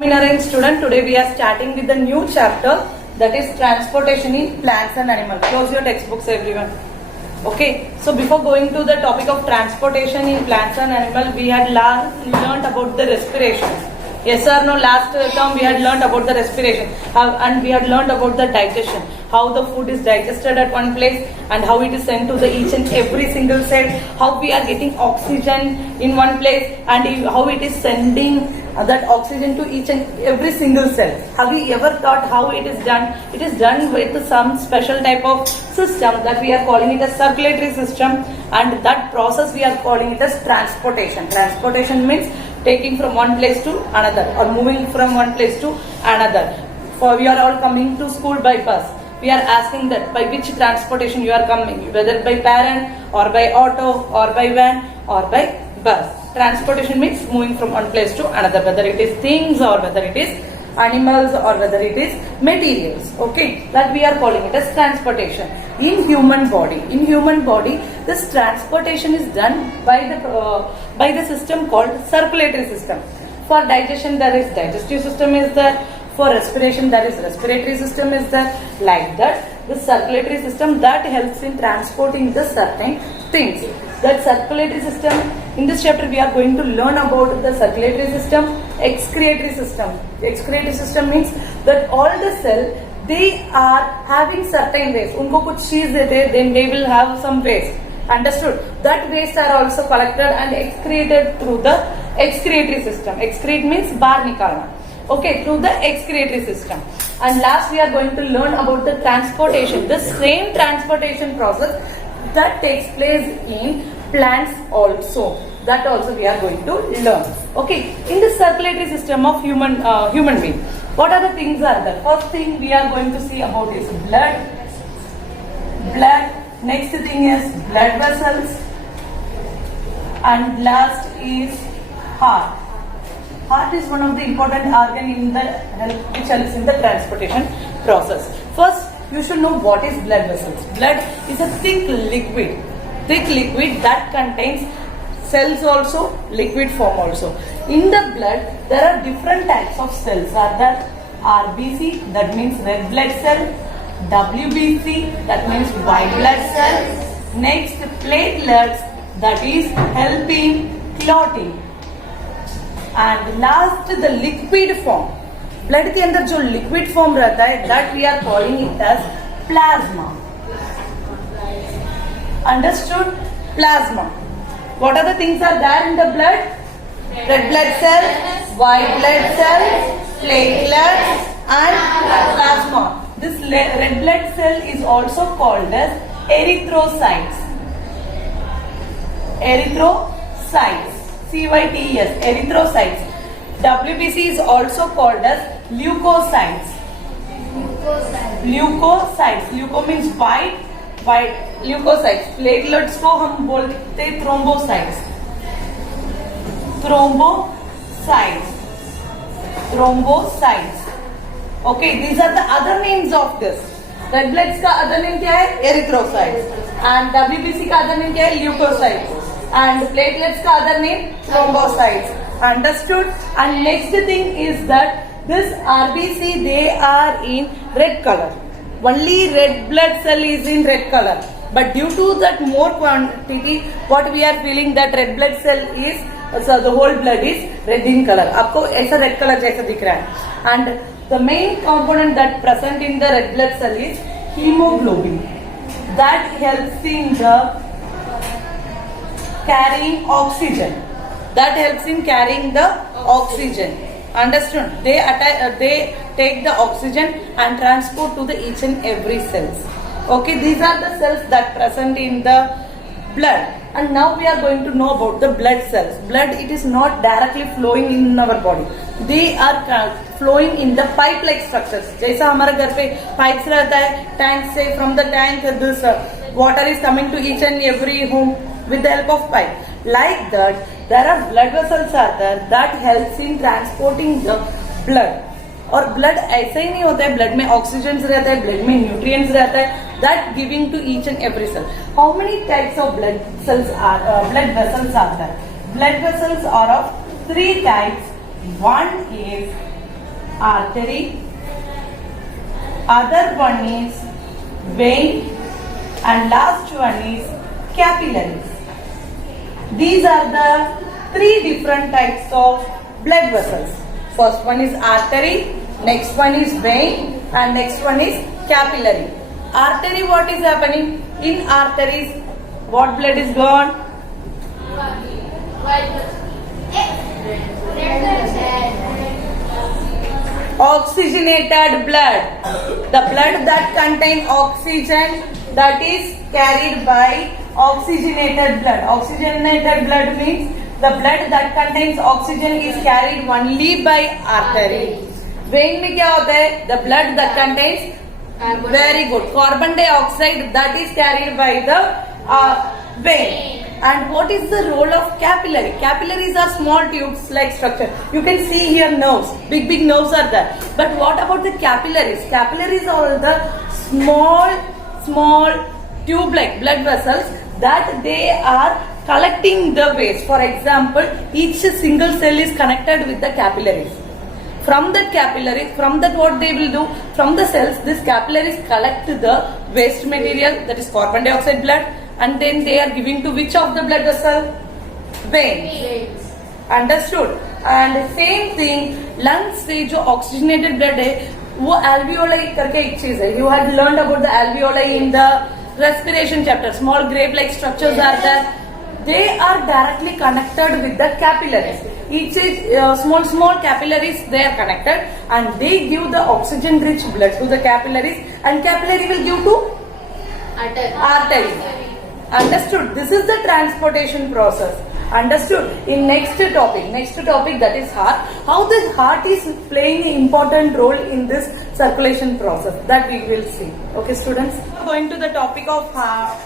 Engineering student, today we are starting with the new chapter, that is transportation in plants and animals. Close your textbooks everyone. Okay, so before going to the topic of transportation in plants and animals, we had learned about the respiration. Yes or no? Last term we had learned about the respiration, and we had learned about the digestion, how the food is digested at one place and how it is sent to the each and every single cell, how we are getting oxygen in one place and how it is sending that oxygen to each and every single cell. Have you ever thought how it is done? It is done with some special type of system that we are calling it as circulatory system, and that process we are calling it as transportation. Transportation means taking from one place to another or moving from one place to another. For we are all coming to school by bus. We are asking that by which transportation you are coming, whether by parent or by auto or by van or by bus. Transportation means moving from one place to another, whether it is things or whether it is animals or whether it is materials. Okay, that we are calling it as transportation. In human body, this transportation is done by the system called circulatory system. For digestion, there is digestive system is there. For respiration, there is respiratory system is there. Like that, the circulatory system that helps in transporting the certain things. That circulatory system, in this chapter we are going to learn about the circulatory system, excretory system. Excretory system means that all the cell, they are having certain waste. Unko kuch cheez dete, then they will have some waste. Understood? That waste are also collected and excreted through the excretory system. Excrete means bahar nikalna. Okay, through the excretory system. And last we are going to learn about the transportation. The same transportation process that takes place in plants also. That also we are going to learn. Okay, in the circulatory system of human being, what are the things are there? First thing we are going to see about is blood. Next thing is blood vessels, and last is heart. Heart is one of the important organ in the which helps in the transportation process. First, you should know what is blood vessels. Blood is a thick liquid that contains cells also, liquid form also. In the blood, there are different types of cells. Are there RBC, that means red blood cell, WBC, that means white blood cell. Next, platelets, that is helping clotting. And last, the liquid form. Blood के अंदर जो liquid form रहता है, that we are calling it as plasma. Understood? Plasma. What are the things are there in the blood? Red blood cell, white blood cell, platelets and plasma. This red blood cell is also called as erythrocytes. Erythrocytes. CYTES. Erythrocytes. WBC is also called as leukocytes. Leukocytes. Leuko means white. Leukocytes. Platelets को हम बोलते हैं thrombocytes. Thrombocytes. Okay, these are the other names of this. Red bloods का other name क्या है? Erythrocytes. And WBC का other name क्या है? Leukocytes. And platelets का other name? Thrombocytes. Understood? And next thing is that this RBC, they are in red color. Only red blood cell is in red color. But due to that more quantity, what we are feeling that red blood cell is, so the whole blood is red in color. आपको ऐसा red color जैसा दिख रहा है. And the main component that present in the red blood cell is hemoglobin. That helps in the carrying oxygen. That helps in carrying the oxygen. Understood? They take the oxygen and transport to the each and every cells. Okay, these are the cells that present in the blood. And now we are going to know about the blood cells. Blood, it is not directly flowing in our body. They are flowing in the pipe-like structures. जैसा हमारे घर पे pipes रहता है, tank से, from the tank this water is coming to each and every home with the help of pipe. Like that, there are blood vessels are there that helps in transporting the blood. और blood ऐसे ही नहीं होता है, blood में oxygen रहता है, blood में nutrients रहता है, that giving to each and every cell. How many types of blood vessels are there? Blood vessels are of 3 types. One is artery, other one is vein, and last one is capillaries. These are the three different types of blood vessels. First one is artery, next one is vein, and next one is capillary. Artery, what is happening? In arteries, what blood is gone? Oxygenated blood. The blood that contains oxygen, that is carried by oxygenated blood. Oxygenated blood means the blood that contains oxygen is carried only by artery. Vein में क्या होता है? The blood that contains very good carbon dioxide, that is carried by the vein. And what is the role of capillary? Capillaries are small tubes like structure. You can see here nerves, big nerves are there. But what about the capillaries? Capillaries are the small tube like blood vessels that they are collecting the waste. For example, each single cell is connected with the capillaries. From that capillaries, from that what they will do, from the cells, this capillaries collect the waste material, that is carbon dioxide blood, and then they are giving to which of the blood vessel? Veins. Understood? And same thing, lungs से जो oxygenated blood है, वो alveoli करके एक चीज है. You had learned about the alveoli in the respiration chapter. Small grape-like structures are there. They are directly connected with the capillaries. Each is small capillaries, they are connected, and they give the oxygen rich blood to the capillaries, and capillary will give to artery. Understood? This is the transportation process. Understood? In next topic that is heart. How the heart is playing an important role in this circulation process, that we will see. Okay, students? Going to the topic of heart.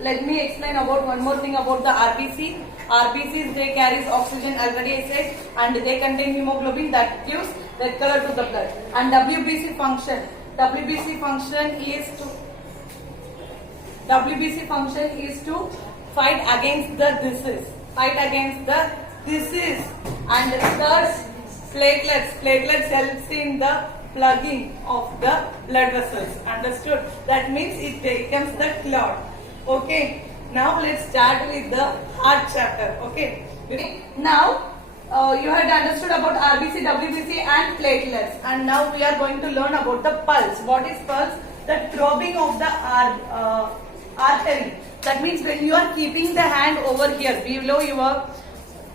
Let me explain about one more thing about the RBC. RBCs, they carry oxygen, already I said, and they contain hemoglobin that gives red color to the blood. And WBC function is to fight against the disease. And third, platelets helps in the plugging of the blood vessels. Understood? That means it becomes the clot. Okay, now let's start with the heart chapter. Okay, now you had understood about RBC, WBC and platelets, and now we are going to learn about the pulse. What is pulse? The throbbing of the artery. That means when you are keeping the hand over here below your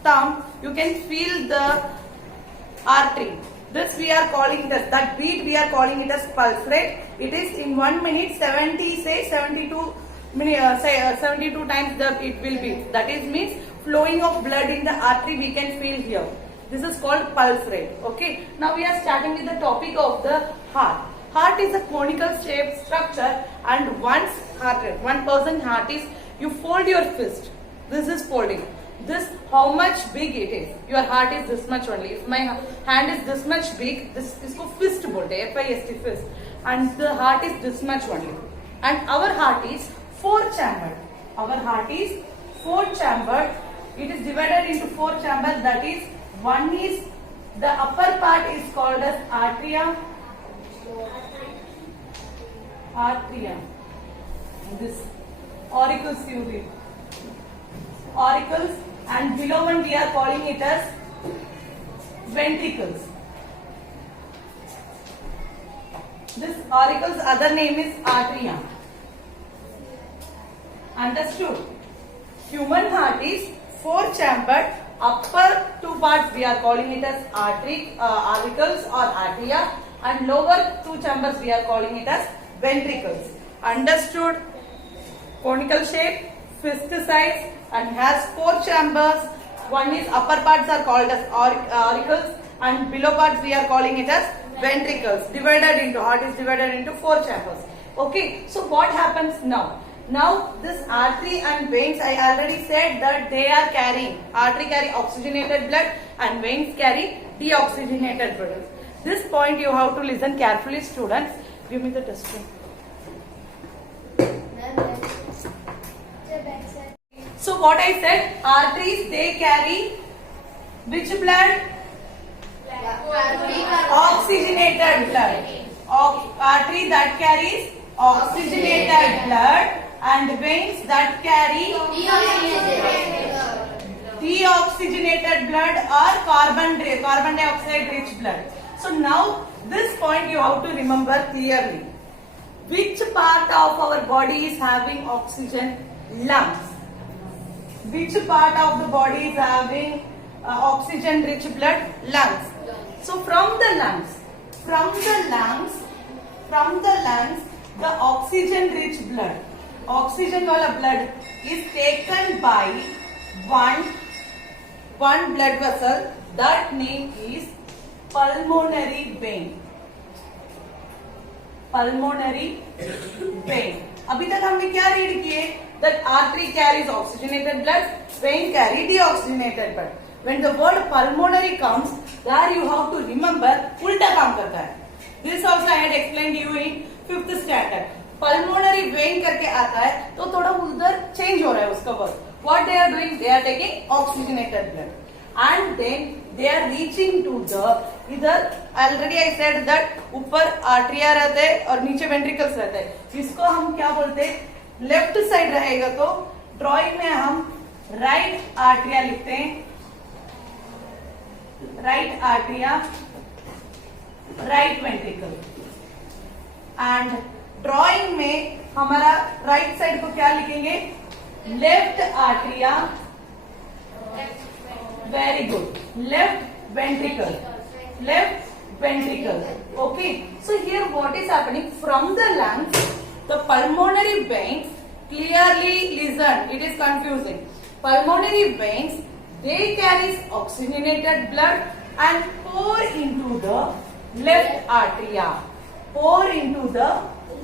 thumb, you can feel the artery. This we are calling it as, that beat we are calling it as pulse rate. It is in 1 minute 72 times it will be. That is means flowing of blood in the artery we can feel here. This is called pulse rate. Okay. Now we are starting with the topic of the heart. Heart is a conical shaped structure, and one person heart is, you fold your fist. This is folding. This how much big it is. Your heart is this much only. If my hand is this much big, this is called fist bolte, FIST fist, and the heart is this much only. And our heart is four-chambered. It is divided into four chambers. That is, one is the upper part is called as atria. This auricles and below one we are calling it as ventricles. This auricles other name is atria. Understood? Human heart is four-chambered. Upper two parts we are calling it as auricles or atria, and lower two chambers we are calling it as ventricles. Understood? Conical shape, fist size, and has four chambers. One is upper parts are called as auricles, and below parts we are calling it as ventricles. Heart is divided into four chambers. Okay, so what happens now? Now this artery and veins, I already said that they are carrying, artery carry oxygenated blood and veins carry deoxygenated blood. This point you have to listen carefully, students. Give me the test tube. So what I said, arteries, they carry which blood? oxygenated blood. Artery that carries oxygenated blood and veins that carry deoxygenated blood or carbon dioxide rich blood. So now this point you have to remember clearly. Which part of our body is having oxygen? Lungs. Which part of the body is having oxygen rich blood? Lungs. So from the lungs, the oxygen rich blood, oxygen wala blood is taken by one blood vessel. That name is pulmonary vein. Pulmonary vein. अभी तक हमने क्या read किए? That artery carries oxygenated blood, vein carry deoxygenated blood. When the word pulmonary comes, there you have to remember उल्टा काम करता है. This also I had explained you in 5th standard. Pulmonary vein करके आता है तो थोड़ा उधर चेंज हो रहा है उसका word. What they are doing? They are taking oxygenated blood and then they are reaching to the इधर already I said that ऊपर आर्ट्रिया रहते हैं और नीचे वेंट्रिकल्स रहते हैं. इसको हम क्या बोलते हैं? लेफ्ट साइड रहेगा तो ड्राइंग में हम राइट आर्ट्रिया लिखते हैं. Right atria, right ventricle. And drawing में हमारा राइट साइड को क्या लिखेंगे? Left atria. Very good. Left ventricle. Left ventricle. Okay. So here what is happening? From the lungs, the pulmonary veins, clearly listen, it is confusing. Pulmonary veins, they carry oxygenated blood and pour into the left arteria. Pour into the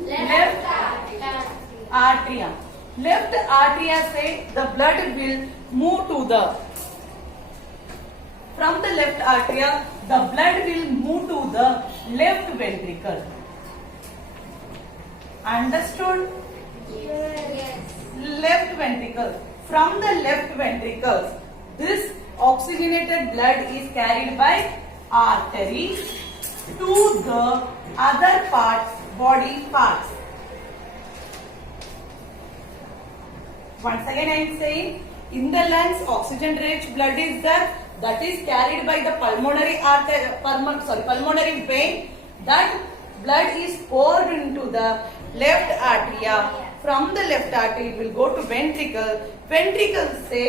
left arteria. Left arteria से the blood will move to the, from the left arteria, the blood will move to the left ventricle. Understood? Yes. Left ventricle. From the left ventricles, this oxygenated blood is carried by artery to the other parts, body parts. Once again I am saying, in the lungs oxygen rich blood is there, that is carried by the pulmonary pulmonary vein. That blood is poured into the left arteria. From the left artery it will go to ventricle. Ventricle से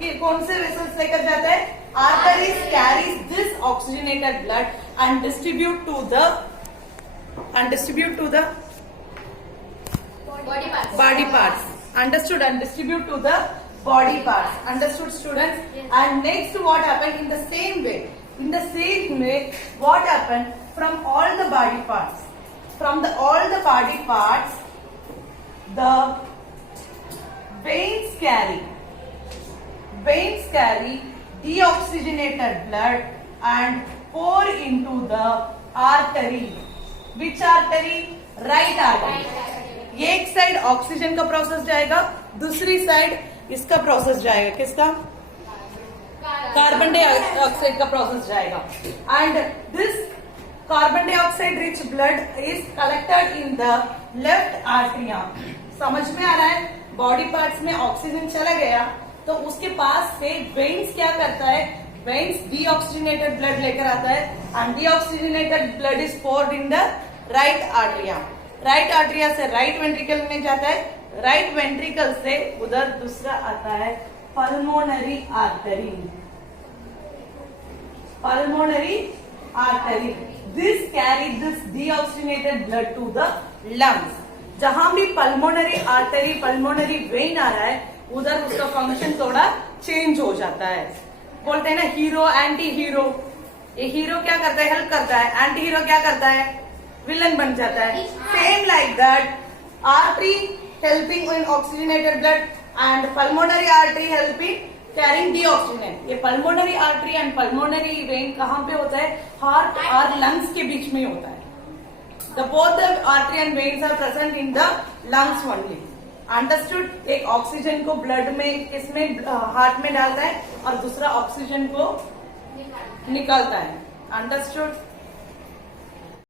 कौन से vessels लेकर जाता है? Arteries carries this oxygenated blood and distribute to the body parts. Understood? And distribute to the body parts. Understood, students? Yes. And next what happened? In the same way, what happened? From all the body parts, the veins carry deoxygenated blood and pour into the artery. Which artery? Right artery. एक side oxygen का process जाएगा, दूसरी side इसका process जाएगा. किसका? Carbon dioxide का process जाएगा. And this carbon dioxide rich blood is collected in the left atria. समझ में आ रहा है? बॉडी पार्ट्स में ऑक्सीजन चला गया तो उसके पास से वेन्स क्या करता है? वेन्स डीऑक्सीजनेटेड ब्लड लेकर आता है and deoxygenated blood is poured in the right atria. Right atria से राइट वेंट्रिकल में जाता है, राइट वेंट्रिकल से उधर दूसरा आता है pulmonary artery. Pulmonary artery. This carry this deoxygenated blood to the lungs. जहां भी पल्मोनरी आर्टरी, पल्मोनरी वेन आ रहा है उधर उसका फंक्शन थोड़ा चेंज हो जाता है. बोलते हैं ना हीरो एंटी हीरो. ये हीरो क्या करता है? हेल्प करता है. एंटी हीरो क्या करता है? विलन बन जाता है. Same like that artery helping in oxygenated blood and pulmonary artery helping carrying deoxygenate. ये pulmonary artery and pulmonary vein कहाँ पे होता है? हार्ट और लंग्स के बीच में होता है. The both the artery and veins are present in the lungs only. Understood? एक ऑक्सीजन को ब्लड में इसमें हार्ट में डालता है और दूसरा ऑक्सीजन को निकालता है. Understood?